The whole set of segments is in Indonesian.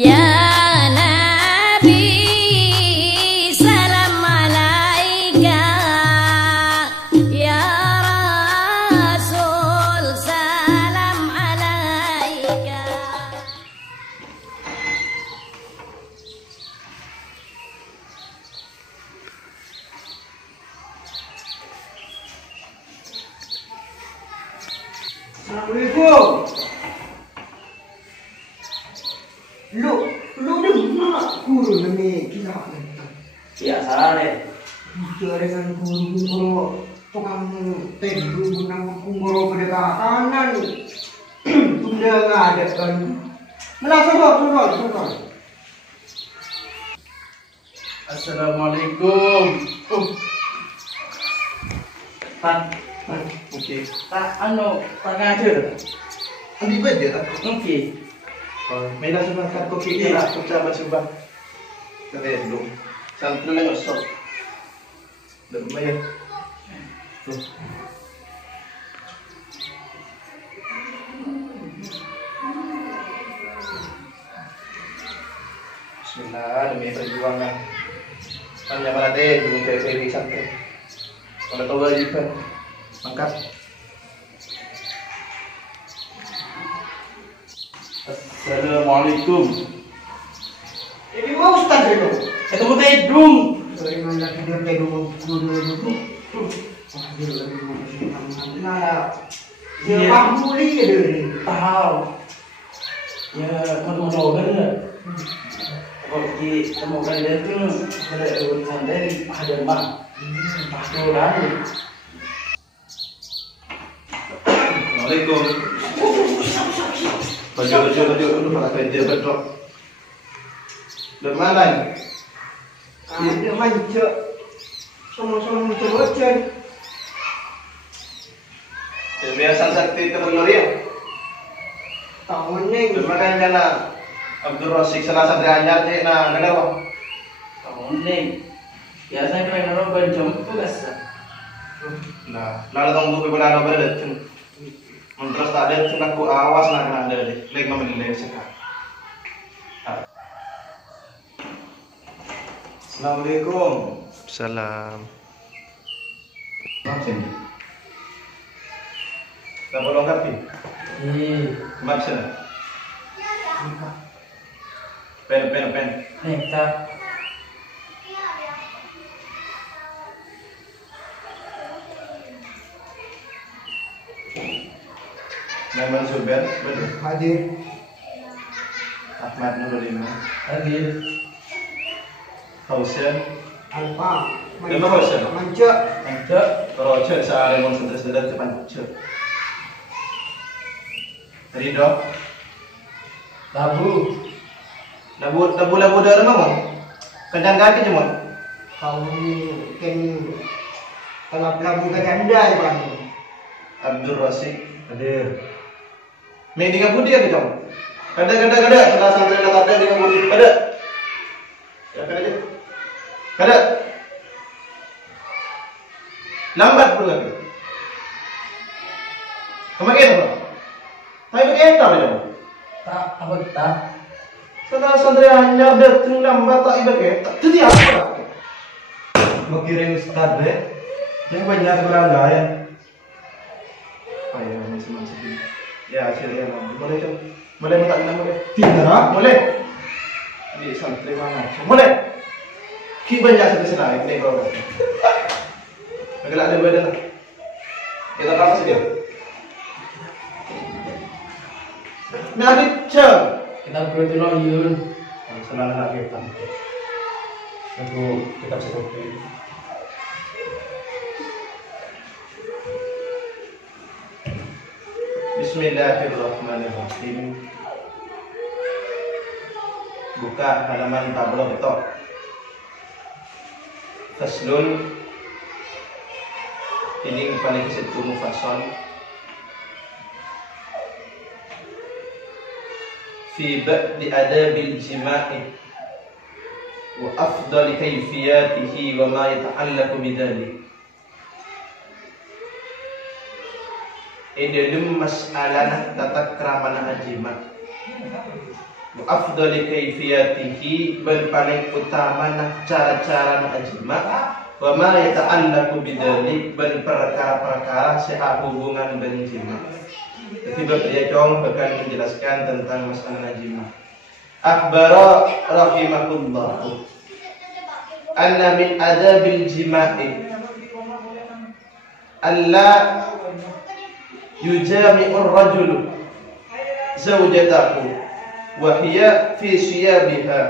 Ya Nabi, salam alaika. Ya Rasul, salam alaika. Assalamualaikum. Lu ni mak guru ni kira ni. Ya salah deh. Kita dengan guru tukang tedu guna guru pendekatan ni. Sudah ada kan. Menasabah. Assalamualaikum. Pak, Okey. tak tak ngajar. Ambil benda tak? Okey. Mela sebentar kopi ni lah. Kita bersubah. Kita dulu. Sampai lagi sok. Dah bayar. Bismillah demi perjuangan. Panjang berarti dengan PPV sampai. Kalau tahu wajiban, angkat. Assalamualaikum. Ini mau ustaz itu. Ketemu Tedung. Sering aja tidur dulu. Dia pamuli ke dia. Tahu. Ya, kamu kan ya? Oke, kamu kan itu ada urusan dari ada mak. Pastoran. Assalamualaikum. Baju dulu pakai kerja betul. Dari mana ni? Dia manja. Sama-sama baca. Kebiasaan sakti kebenaran. Tahun ni bermakan jana. Abdul Rasik salah satu anyar je na kenapa? Kamu nih. Ya saya pengen orang jam tugas. Nah, lalu tunggu beberapa berada tu. Terus tak ada tu aku awas nak kena ada deh. Lagi menilai sekarang. Assalamualaikum. Salam. Maafin. Dah bolong kapi. Maafin. Pen. Nih, tak. Nama Zubair, betul. Hadir. Ahmad Nurulima. Hadir. Hausen. Alfa. Nama Hausen. Manja. Ada. Roger sehari mau sedar depan Roger. Ridho. Labu dari mana? Kendang kaki cuma. Kau ni kan kalau labu ganda ya bang. Abdul Rasik. Hadir. Main dengan budi ke jom? Kada. Salah satu yang ada dengan budi. Kada. Ya kada je. Kada. Lambat pun lagi. Kamu kena apa? Saya pakai apa jom? Tak, apa tak? Saudara-saudara hanya datang lambat tak ibadah. Tak jadi apa? Mau kirim ustaz deh. Yang banyak kurang ya. Ayah ini semua sedih. Ya, saya boleh jom. Boleh minta nama boleh. Tidak. Boleh. Ini santri mana? Boleh. Ki banyak sedih ini bro. Agak ada beda lah. Kita apa saja? Nabi Cem. Kita perlu yun. Senang nak kita. Aku tetap seperti. Bismillahirrahmanirrahim. Buka halaman tablo itu. Faslun. Ini paling kesitu mufassal. Fi ba'di adabil jima'i wa afdali kayfiyatihi wa ma yata'allaqu bidzalik. Ini masalah tata keramana jimat. wa afdali kayfiyatihi bal paling utama nah cara-cara nak jima wa ma yata'allaqu bidzalik bal perkara-perkara sehat hubungan dengan jima. Jadi beliau dong bakal menjelaskan tentang masalah jima. Akhbara rahimahullah anna min adabil jima'i alla yujami'ur rajulu zawjatahu wa hiya fi siyabiha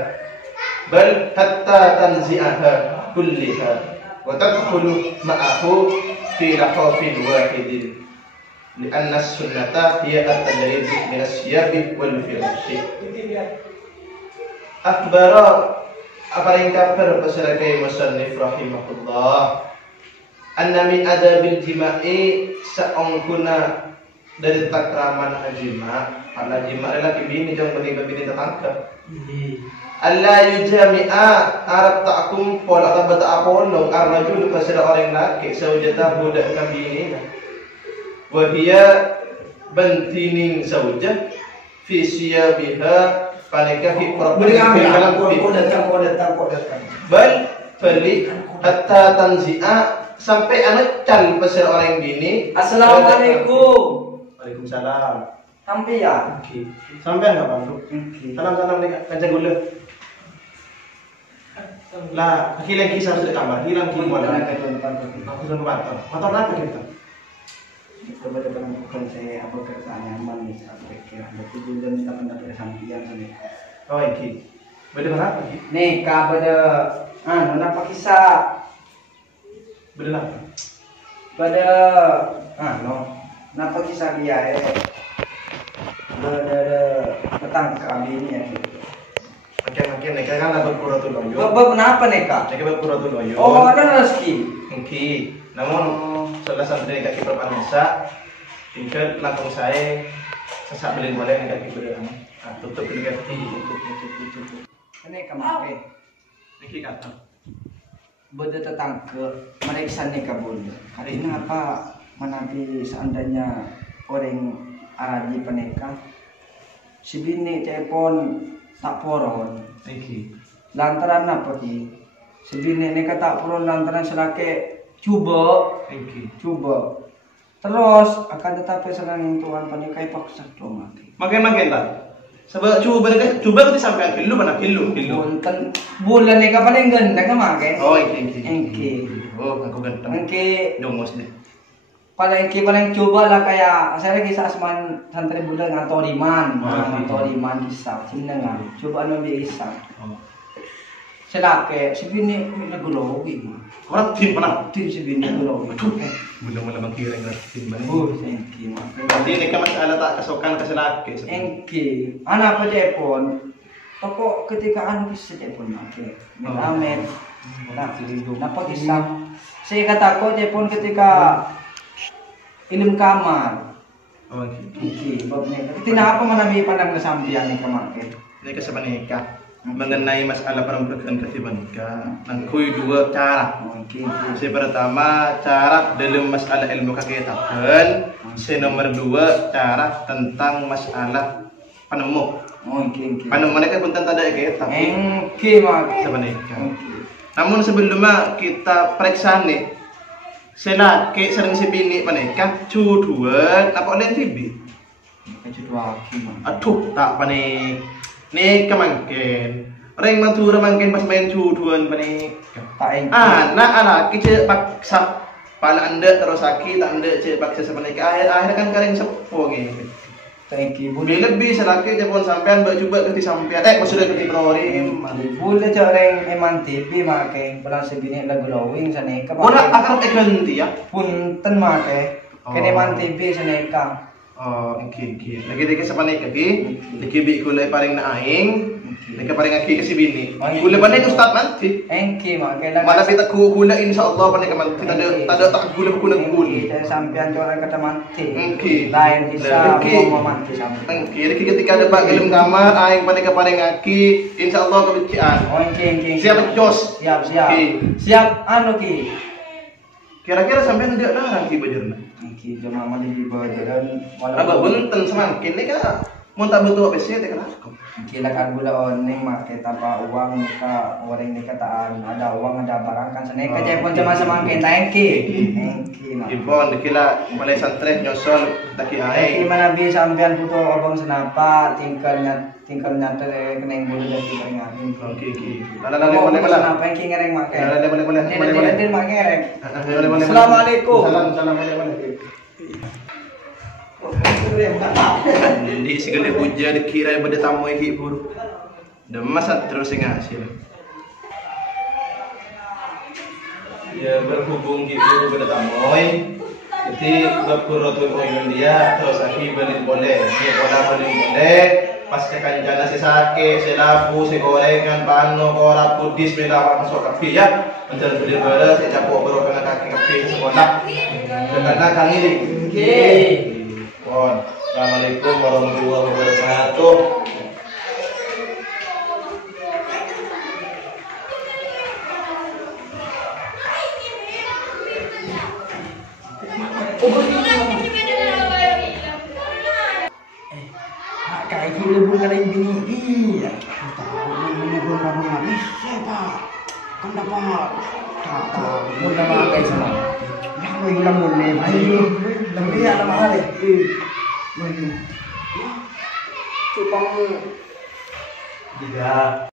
bal hatta tanzi'aha kulliha wa tadkhulu ma'ahu fi lahafin wahidin li'anna as-sunnata hiya at-tajarrud min as-siyabi wal firashi. Akhbara apa yang kabar pasalakai musannif rahimahullah anna min adabil jima'i sa'ongkuna dari takraman ajima ala jima lelaki bini jang bini tetangga alla yujami'a arab ta'kum pola tabata apolong arrajul pasal orang laki saujata budak kabinina wa hiya bantinin saujah fi siyabiha panikahi datang. bal fali hatta tanzi'a sampai anak cal pasal orang bini. Assalamualaikum. Waalaikumsalam. Sampai ya. Sampai enggak bantu. Salam nih kaca gula. Lah, hilang kisah sudah kamar, hilang kimon. Aku sudah bantu. Motor apa kita? Coba bukan saya apa kerjaan nyaman nih saya pikir berarti bulan kita pendapat sampian sana. Oh iki. Beda apa iki? Nih ka beda kenapa kisah? Beda apa? Pada kenapa kisah dia beda petang kami ini ya. Makin nek kan ada pura tu loyo. Kenapa nih kak? Nek pura tu loyo. Oh ada rezeki. Oke. Namun setelah sampai kaki perpan masa, tinggal langsung saya sesak beli boleh kaki berani. Tutup kaki, tutup. Ini kemarin. Niki kata. Beda tetangga mereka nih kabul. Hari ini apa menabi seandainya orang Arabi peneka si bini telepon tak poron. Niki. Lantaran apa ki? Si bini neka tak poron lantaran selake coba. Terus akan tetapi senang Tuhan panikai paksa dong lagi. Makin tak. Sebab coba kita sampai kilo mana kilo. Bulan bulan ni kapan yang ganda ka makin? Oh iki. Oh aku ganteng. Engke Jongos deh. paling coba lah kayak saya lagi asman santri bulan atau riman, atau riman kisah seneng coba nabi isa. Selake si bini naguluwi mah. Orang tim pernah. Tim si bini naguluwi. Belum kira yang tim mana. Oh, engke mah. Jadi ini kan masalah tak kesokan ke selaki. Engke, anak apa telepon? Toko ketika anu bisa telepon make. Amin. Napa kisah? Saya kata ko telepon ketika ilim kamar. Oh, Engke, babnya. Ketika apa manami pandang kesampian ni kamake? ini kesempatan nikah mengenai masalah perempuan ketiban nikah. Nangkui dua cara. Si pertama cara dalam masalah ilmu kakitakan. Si nomor dua cara tentang masalah penemu. Penemu mereka pun tentu ada kita. Engke mak. Sebenarnya. Namun sebelumnya kita periksa nih. Selaki sering si bini menikah cuduan apa oleh tibi. Aduh tak panik. Nih kemangkin. Orang matur mangkin pas main cuduan panik. Anak kita paksa pala anda terus sakit anda cek paksa semenikah akhir kan kalian sepuh gitu. Lebih selaki telepon sampean coba ke sampean maksudnya ke Prori boleh coreng emang TV make pelan sebini lagu lowing saneka ora akan ganti ya punten make kene man TV saneka oke lagi sepanai kaki lagi bi kulai paling naing lagi paling aki ke si bini kulai pandai ustaz nanti engke make mana kita gula insyaallah pandai ke manti tada tak gula kita sampean coreng kata manti oke lain bisa mau manti sampean oke ketika ada pak gelem kamar aing pandai ke paling aki insyaallah kebecian engke siap jos siap anu ki kira-kira sampean enggak larang ki bajerna iki jemaah mandi di bajaran Aba bunten semakin ini kan Mun tak butuh PC teh kenapa? Kila kan gula oning make tapa uang ka orang ni kataan ada uang ada barang kan sana ka jepon sama-sama kita engki nah Ibon dikila mulai santre nyosol daki engki ae. mana bi sampean puto abang senapa tingkalnya keneng bulu dari peringatan Oke. Lala boleh. senapa engki ngereng make Boleh. Dia make ngereng Boleh. Assalamualaikum. Salam boleh. Jadi segala puja dikira pada tamu iki buru. Demas terus ngasil. Ya berhubung gitu pada tamu. Jadi berpura India terus aki balik boleh. Dia bola balik boleh. Pas kekanjana si sake, si labu, si gorengan, pano, korak, pudis, melawak masuk kafe ya. Mencari beli-beli, si capok baru kena kaki kafe sekolah. Karena kang ini. Assalamualaikum warahmatullahi wabarakatuh. Kayak gini lebur kalian bini iya lebur kamu habis siapa kan dapat mun dapat kayak sama nak mau ulang boleh ayo lebih ada mahal Cupang tidak